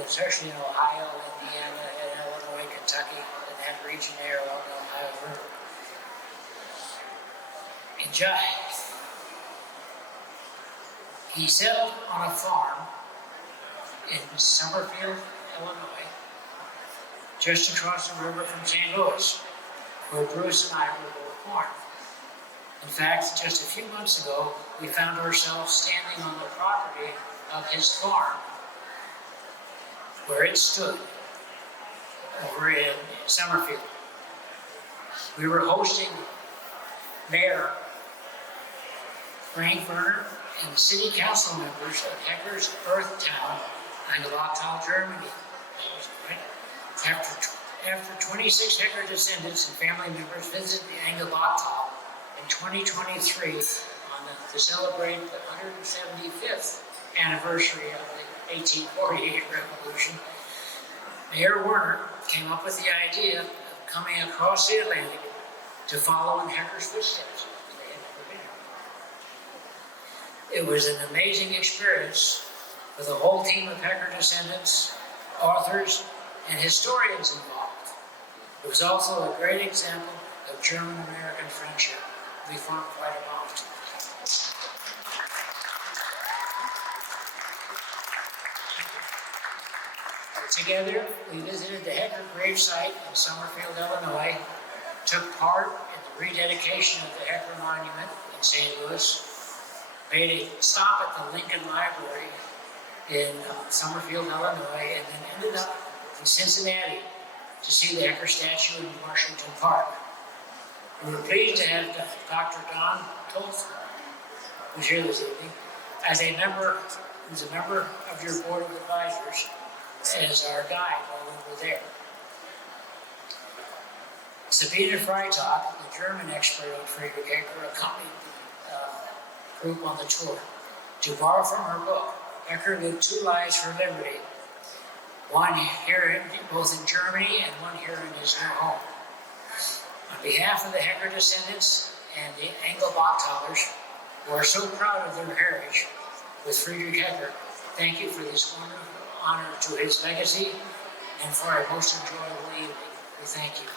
especially in Ohio, Indiana, and Illinois, Kentucky, and that region there along the Ohio River. He settled on a farm in Summerfield, Illinois, just across the river from St. Louis, where Bruce and I were both born. In fact, just a few months ago, we found ourselves standing on the property of his farm, where it stood, over in Summerfield. We were hosting Mayor Frank Werner and city council members of Hecker's birth town, Induction, Germany. After 26 Hecker descendants and family members visited the Induction in 2023 to celebrate the 175th anniversary of the 1848 revolution, Mayor Werner came up with the idea of coming across the Atlantic to follow in Hecker's footsteps. It was an amazing experience with a whole team of Hecker descendants, authors, and historians involved. It was also a great example of German-American friendship. We formed quite a bond. Together, we visited the Hecker gravesite in Summerfield, Illinois, took part in the rededication of the Hecker Monument in St. Louis, made a stop at the Lincoln Library in Summerfield, Illinois, and then ended up in Cincinnati to see the Hecker statue in Washington Park. We were pleased to have Dr. Don Tolson, who's here this evening, as a member, who's a member of your board of advisors, as our guide while we were there. Sabine Freitag, the German expert on Friedrich Hecker, accompanied the group on the tour. To borrow from her book, Hecker lived two lives for liberty, one here, both in Germany and one here in his new home. On behalf of the Hecker descendants and the Engelbachtalers, who are so proud of their heritage with Friedrich Hecker, thank you for this wonderful honor to his legacy and for a most enjoyable evening. We thank you.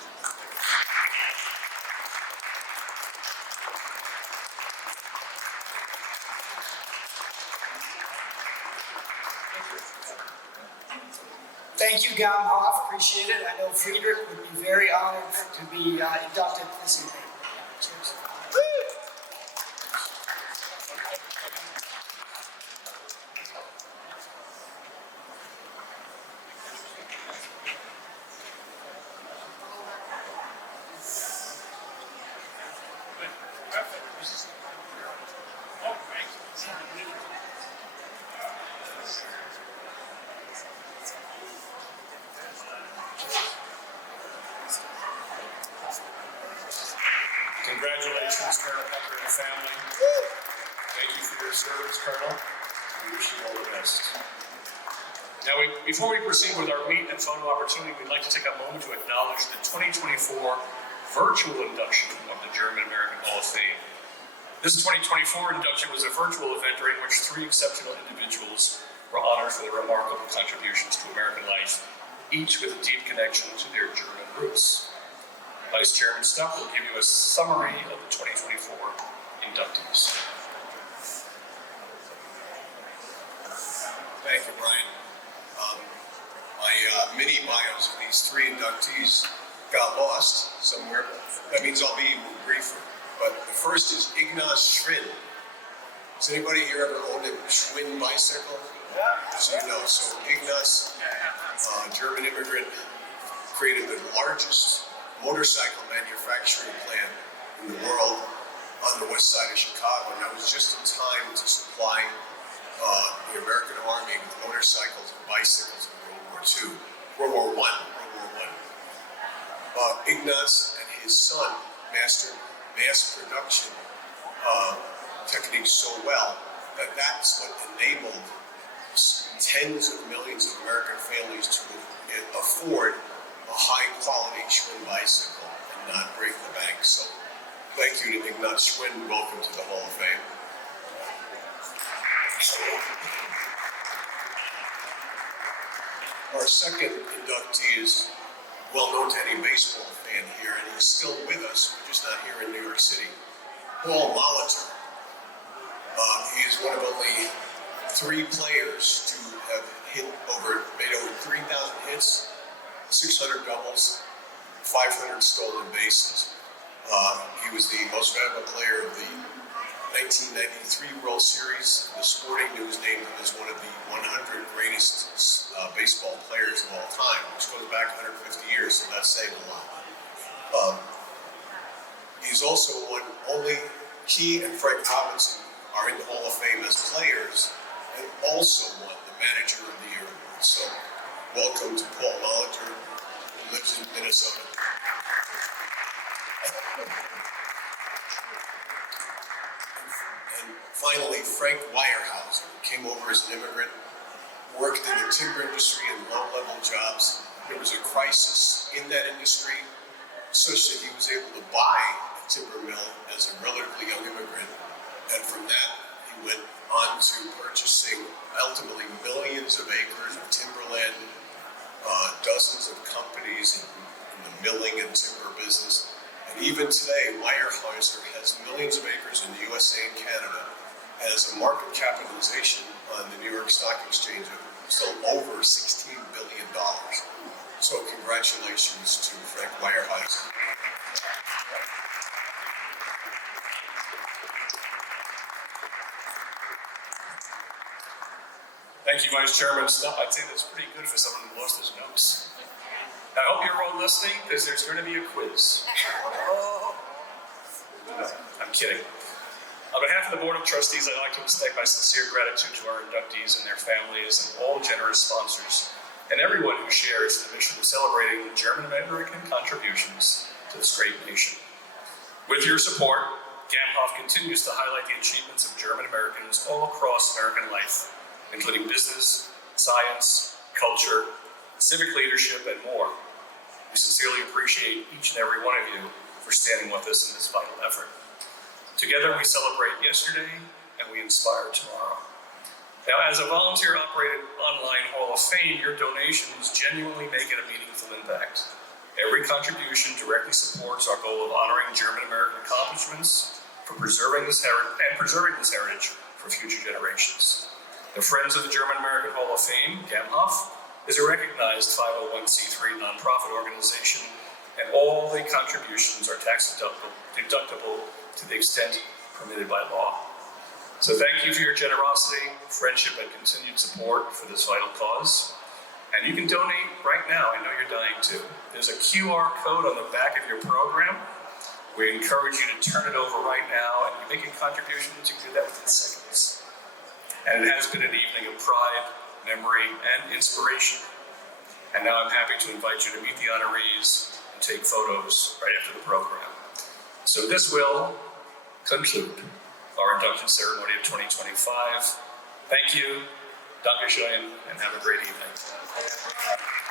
Thank you, GAMHOF. Appreciate it. I know Friedrich would be very honored to be inducted this evening. Cheers. Congratulations, Colonel Hecker and family. Thank you for your service, Colonel. We wish you all the best. Now, before we proceed with our meet and photo opportunity, we'd like to take a moment to acknowledge the 2024 virtual induction of the German-American Hall of Fame. This 2024 induction was a virtual event during which 3 exceptional individuals were honored for their remarkable contributions to American life, each with a deep connection to their German roots. Vice Chairman Stuck will give you a summary of the 2024 inductees. Thank you, Brian. My mini bios of these 3 inductees got lost somewhere. That means I'll be even briefer. But the first is Ignaz Schwinn. Has anybody here ever owned a Schwinn bicycle? Yeah. So you know. So Ignaz, German immigrant, created the largest motorcycle manufacturing plant in the world on the west side of Chicago, and that was just in time to supply the American Army with motorcycles and bicycles in World War I. Ignaz and his son mastered mass production techniques so well that that's what enabled tens of millions of American families to afford a high-quality Schwinn bicycle and not break the bank. So thank you to Ignaz Schwinn. Welcome to the Hall of Fame. Our second inductee is well known to any baseball fan here, and he's still with us, just not here in New York City. Paul Molitor. He is one of only 3 players to have made over 3,000 hits, 600 doubles, 500 stolen bases. He was the most valuable player of the 1993 World Series. The Sporting News named him as one of the 100 greatest baseball players of all time, which goes back 150 years, so that's saying a lot. He's also won only he and Frank Robinson are in the Hall of Fame as players, and also won the Manager of the Year award. So, welcome to Paul Molitor, who lives in Minnesota. And finally, Frank Weyerhaeuser came over as an immigrant, worked in the timber industry and low-level jobs. There was a crisis in that industry, such that he was able to buy a timber mill as a relatively young immigrant. And from that, he went on to purchasing ultimately millions of acres of timberland, dozens of companies in the milling and timber business. And even today, Weyerhaeuser has millions of acres in the USA and Canada, has a market capitalization on the New York Stock Exchange of still over $16 billion. So congratulations to Frank Weyerhaeuser. Thank you, Vice Chairman. Stuff I'd say that's pretty good for someone who lost his notes. I hope you're all listening because there's going to be a quiz. I'm kidding. On behalf of the Board of Trustees, I'd like to extend my sincere gratitude to our inductees and their families and all generous sponsors and everyone who shares the mission of celebrating German American contributions to this great nation. With your support, GAMHOF continues to highlight the achievements of German Americans all across American life, including business, science, culture, civic leadership, and more. We sincerely appreciate each and every one of you for standing with us in this vital effort. Together we celebrate yesterday and we inspire tomorrow. Now, as a volunteer-operated online Hall of Fame, your donations genuinely make it a meaningful impact. Every contribution directly supports our goal of honoring German-American accomplishments for preserving this heritage for future generations. The Friends of the German-American Hall of Fame, GAMHOF, is a recognized 501c3 nonprofit organization, and all the contributions are tax deductible to the extent permitted by law. So thank you for your generosity, friendship, and continued support for this vital cause. And you can donate right now. I know you're dying to. There's a QR code on the back of your program. We encourage you to turn it over right now, and you're making contributions. You can do that within seconds. And it has been an evening of pride, memory, and inspiration. And now I'm happy to invite you to meet the honorees and take photos right after the program. So this will conclude our induction ceremony of 2025. Thank you, Dankeschön, and have a great evening.